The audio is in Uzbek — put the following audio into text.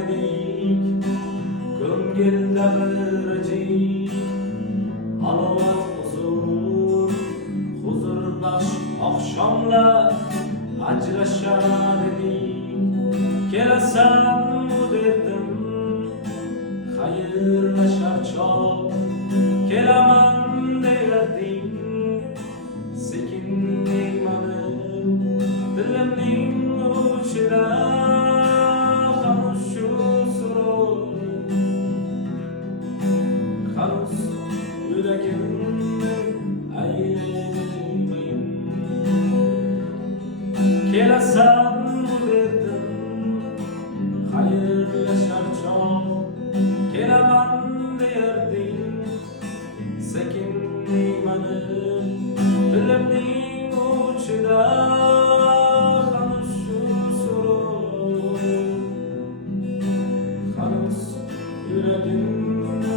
edik, ko'ngilda bir jik, halovat huzur baxsh oqshomlar ajrashar edik. Kelasanmi derdim, xayrlashar chog', kelaman derding, sekin deymanim dilimning uchida hanuz shu surur, hanuz yuragimni aylaymayin. Kelasanmi derdim, xayrlashar chog', kelaman derding, sekin deymanim dilimning uchida hanuz shu surur, hanuz yuragimni